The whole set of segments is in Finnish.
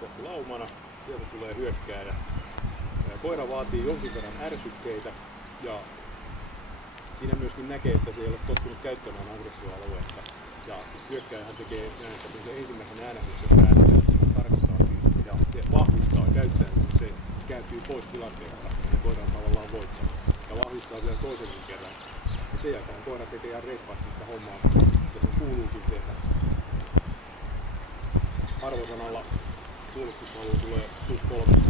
kohti laumana, sieltä tulee hyökkääjä. Koira vaatii jonkin verran ärsykkeitä ja siinä myöskin näkee, että se ei ole tottunut käyttämään aggressioaluetta. Ja hyökkääjähän tekee näin, että kun se ensimmäisen äänähdyksen päättää, tarkoittaa ja se vahvistaa käyttäjän, kun se kääntyy pois tilanteesta, niin koira on tavallaan voittanut. Ja vahvistaa vielä toisenkin kerran. Ja sen jälkeen koira tekee ihan reippaasti sitä hommaa, mitä sen kuuluukin tehdä. Arvosanalla puolustushaluun tulee +3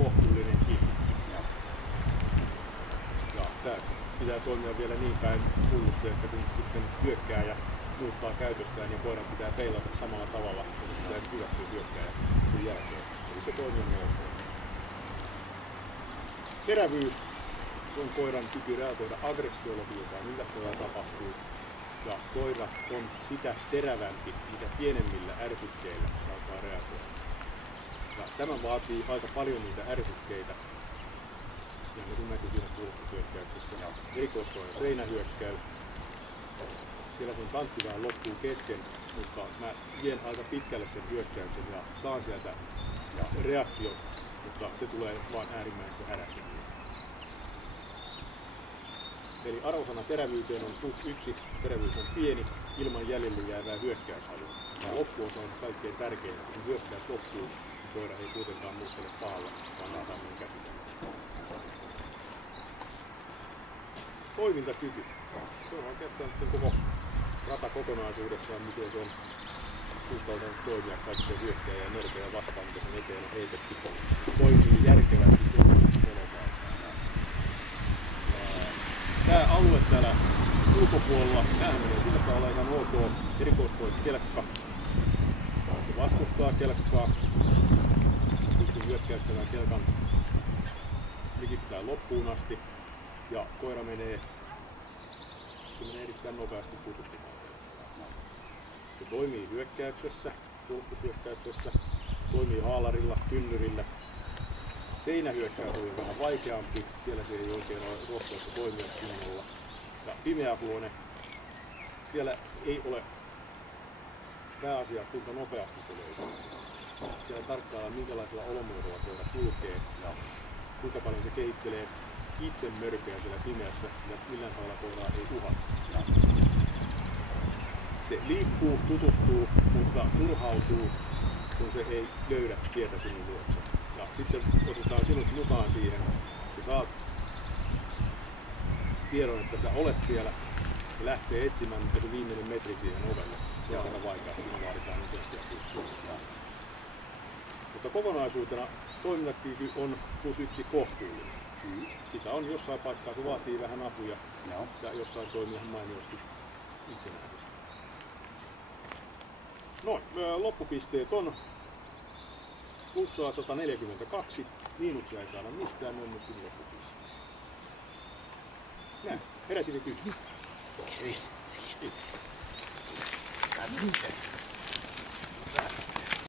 kohtuullinenkin. Ja tää pitää toimia vielä niin päin hullusti, että kun sitten hyökkääjä muuttaa käytöstään, niin koiran pitää peilata samalla tavalla, kun pitää hyväksyä hyökkääjä sen jälkeen. Eli se toimii ok. Terävyys on koiran kyky reagoida aggressiolla, jotain yllättävää tapahtuu. Ja koira on sitä terävämpi, mitä pienemmillä ärsykkeillä se alkaa reagoida. Ja tämä vaatii aika paljon niitä ärsykkeitä. Ja ne kun näkyy siinä puolustushyökkäyksessä. Erikoiskoinen seinähyökkäys. Siellä sen kantti vähän loppuu kesken, mutta mä vien aika pitkälle sen hyökkäyksen ja saan sieltä reaktion, mutta se tulee vain äärimmäisessä hädässä. Eli arvosana terävyyteen on +1, terävyys on pieni, ilman jäljelle jäävää hyökkäyshalua. Ja loppuosa on kaikkein tärkein, kun hyökkäys loppuu, niin koira ei kuitenkaan muistele pahalla, vaan antaa minun käsitellä. Toimintakyky. Se on oikeastaan sitten koko rata kokonaisuudessaan, miten se on uskaltanut toimia kaikkien hyökkääjä ja mörköjä vastaan, mitä sen eteen on heitetty. Toimii järkevästi kokonaisuudessaan. Tämä alue täällä ulkopuolella, tämähän menee sillä tavalla ihan ok. Erikoiskoinen kelkka. Se vastustaa kelkkaa. Pystyy hyökkäyttämään kelkan likittää loppuun asti. Ja koira menee erittäin nopeasti tutustumaan. Se toimii hyökkäyksessä, puolustushyökkäyksessä, toimii haalarilla, tynnyrillä. Seinähyökkäys on vähän vaikeampi, siellä se ei oikein ole rohkeutta toimia kunnolla. Ja pimeähuone, siellä ei ole pääasia kuinka nopeasti se löytyy. Siellä tarkkaillaan minkälaisella olomuodolla koira kulkee ja kuinka paljon se kehittelee itse mörköjä siellä pimeässä ja millään tavalla koiraa ei uhata. Se liikkuu, tutustuu, mutta turhautuu, kun se ei löydä tietä sinun luokse. Ja sitten otetaan sinut mukaan siihen ja saat tiedon, että sä olet siellä. Se lähtee etsimään, mutta se viimeinen metri siihen ovelle. Se on aika vaikea, siinä vaaditaan useampia kulttuuria. Mutta kokonaisuutena toimintakyky on +1 kohtuullinen. Sitä on jossain paikkaa, se vaatii vähän apuja ja jossain toimii ihan mainiosti itsenäisesti. Noin, loppupisteet on plussaa 142, miinuksia ei saada mistään, ne on myöskin loppupisteet. Näin, heräsivikö? Ei.